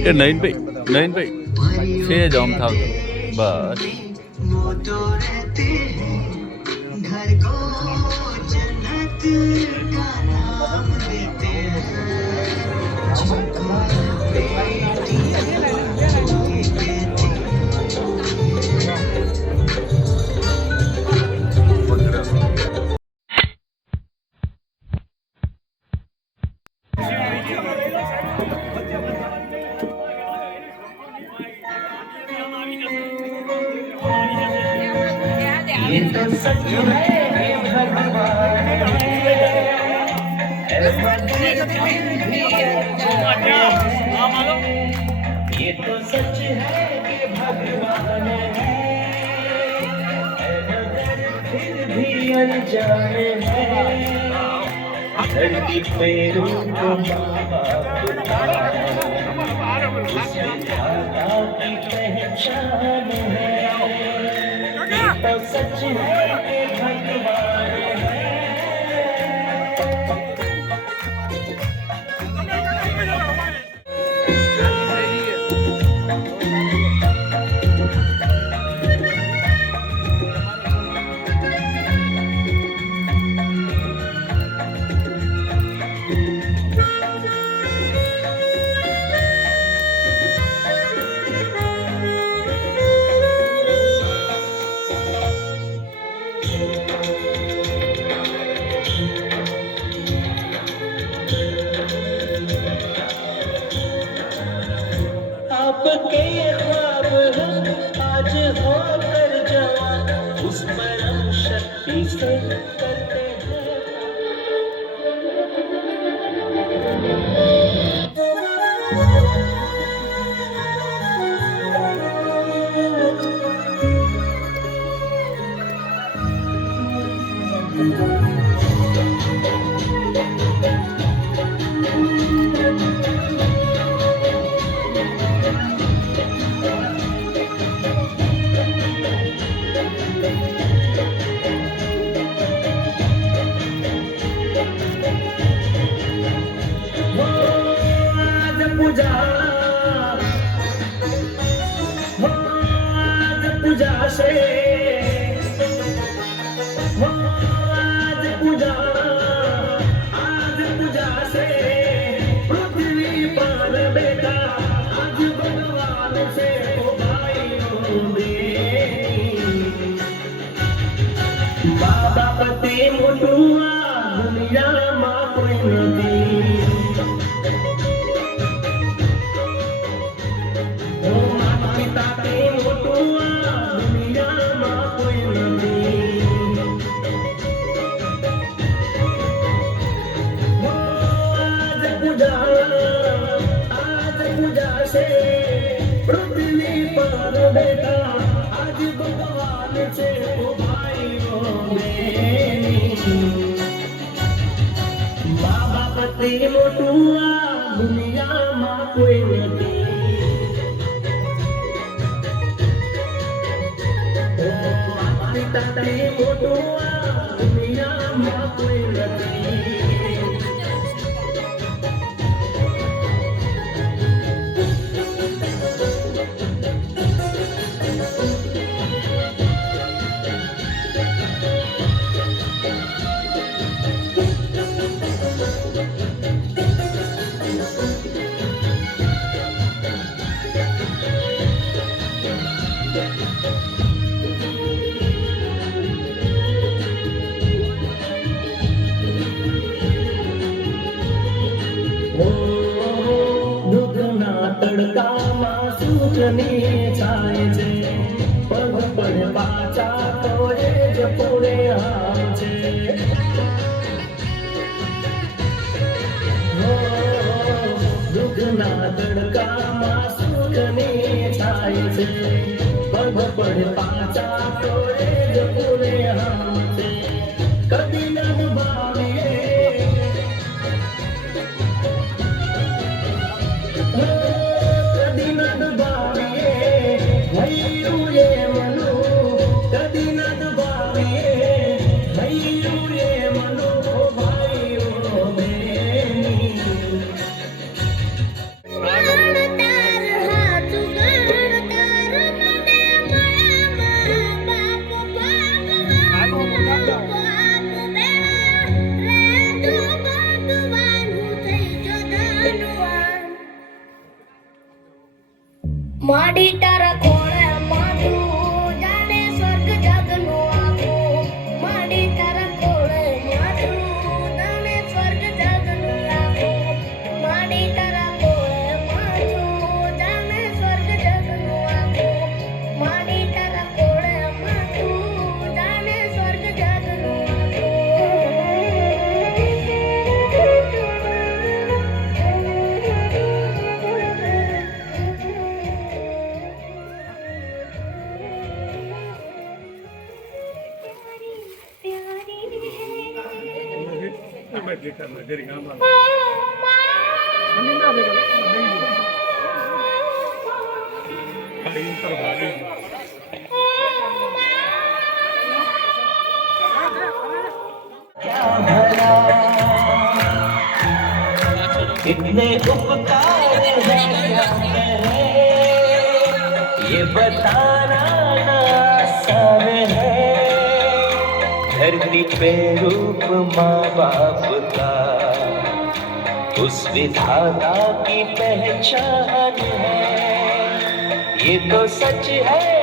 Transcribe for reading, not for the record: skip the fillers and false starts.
એ નયનભાઈ છે જ આમ થાવ બસ घर को जन्नत का नाम देते हैं जिनको बेटी ये तो सच है भगवान ये तो सच है कि भगवान है मगर फिर भी अनजान है धरती पे रूप की पहचान है तो सच है कि भगवान है आपके ख्वाब हम आज हो कर जवान उस परम शक्ति से करते पूजा से आज पूजा से पृथ्वी पर बेटा आज भगवान से भाई बाबा पति मोटुआ दुनिया में कोई नहीं माता पिता के मोटुआ पृथ्वी पर बेटा आज भगवान से भाई बाबा पति मोटुआ दुनिया में कोई नहीं पिता ते मोटुआ दुनिया में कोई नहीं તડકામાં સૂર્યની છાય છે પગ પર પાછા તો એ જ પૂરે હાય છે દુઃખના તડકામાં સૂર્યની છાય છે પગ પર પાછા તો એ જ પૂરે હાય છે કદી ન ભાવીએ માડી તારા ખોળે માથું જાણે સ્વર્ગ જગનું આખું માડી તારા ખોળે માથું જાણે સ્વર્ગ જગનું આખું માડી તારા ખોળે માથું જાણે સ્વર્ગ જગનું આખું માડી તારા ખોળે માથું જાણે સ્વર્ગ જગનું इतने उपकार है क्या करें, ये बताना ना आसान है। धरती पे रूप माँ बाप का उस विधाता की पहचान है। ये तो सच है